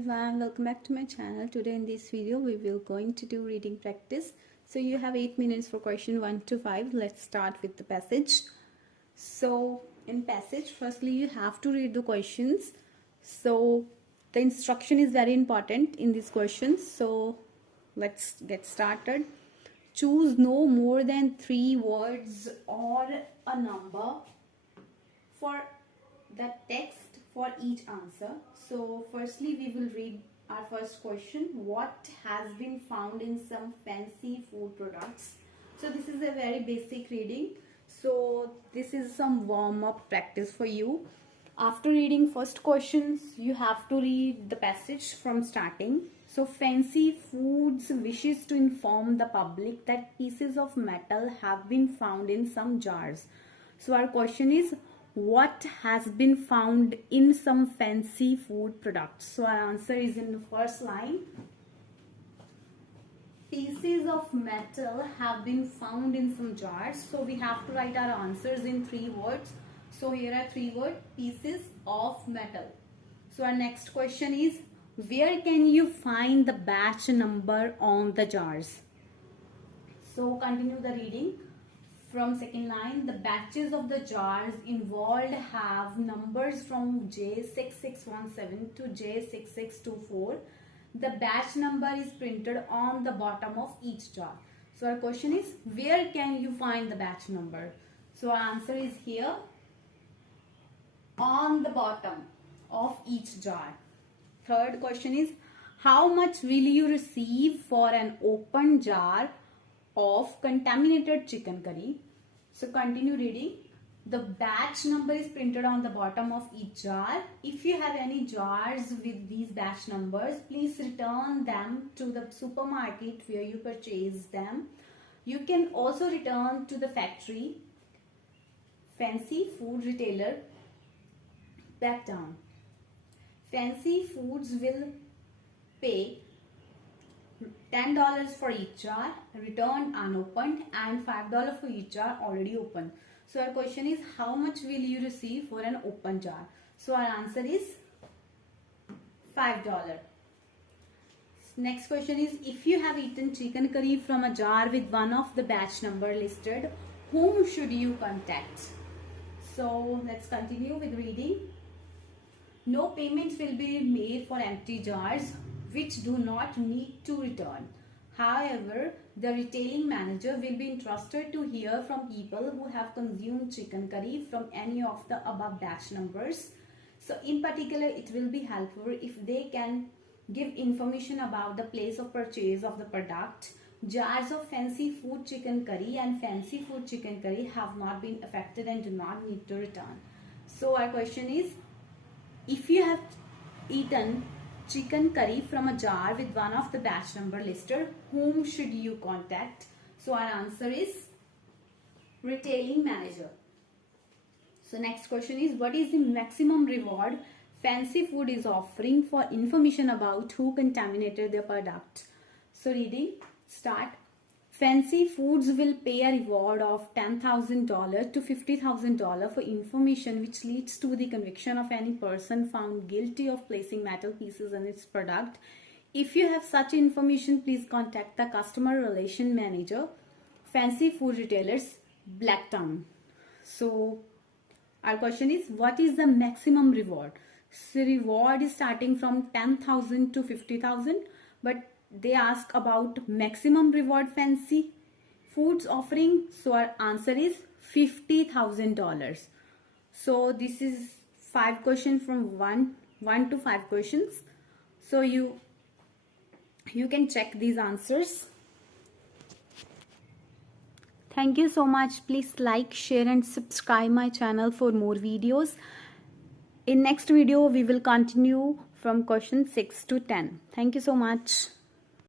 everyone, welcome back to my channel. Today in this video we will going to do reading practice. So you have 8 minutes for question 1 to 5. Let's start with the passage. So in passage, firstly you have to read the questions. So the instruction is very important in these questions. So let's get started. Choose no more than 3 words or a number for the text for each answer. So firstly we will read our first question. What has been found in some fancy food products? So this is a very basic reading. So this is some warm-up practice for you. After reading first questions, you have to read the passage from starting. So fancy foods wishes to inform the public that pieces of metal have been found in some jars. So our question is, what has been found in some fancy food products? So our answer is in the first line. Pieces of metal have been found in some jars. So we have to write our answers in 3 words. So here are 3 words: pieces of metal. So our next question is, where can you find the batch number on the jars? So continue the reading. From second line, the batches of the jars involved have numbers from J6617 to J6624. The batch number is printed on the bottom of each jar. So our question is, where can you find the batch number? So our answer is here, on the bottom of each jar. Third question is, how much will you receive for an open jar of contaminated chicken curry? So continue reading. The batch number is printed on the bottom of each jar. If you have any jars with these batch numbers, please return them to the supermarket where you purchase them. You can also return to the factory, fancy food retailer, back down. Fancy foods will pay $10 for each jar returned unopened and $5 for each jar already open. So our question is, how much will you receive for an open jar? So our answer is $5. Next question is, if you have eaten chicken curry from a jar with one of the batch number listed, whom should you contact? So let's continue with reading. No payments will be made for empty jars which do not need to return. However, the retailing manager will be entrusted to hear from people who have consumed chicken curry from any of the above batch numbers. So in particular, it will be helpful if they can give information about the place of purchase of the product. Jars of fancy food chicken curry and fancy food chicken curry have not been affected and do not need to return. So our question is, if you have eaten chicken curry from a jar with one of the batch number listed, whom should you contact? So our answer is retailing manager. So next question is, what is the maximum reward fancy food is offering for information about who contaminated their product? So reading, start. Fancy foods will pay a reward of $10,000 to $50,000 for information which leads to the conviction of any person found guilty of placing metal pieces in its product. If you have such information, please contact the customer relation manager, fancy food retailers, Blacktown. So our question is, what is the maximum reward? So reward is starting from 10,000 to 50,000, but they ask about maximum reward fancy foods offering. So our answer is $50,000. So this is 5 questions from 1 to 5 questions. So you can check these answers. Thank you so much. Please like, share and subscribe my channel for more videos. In next video we will continue from question 6 to 10. Thank you so much.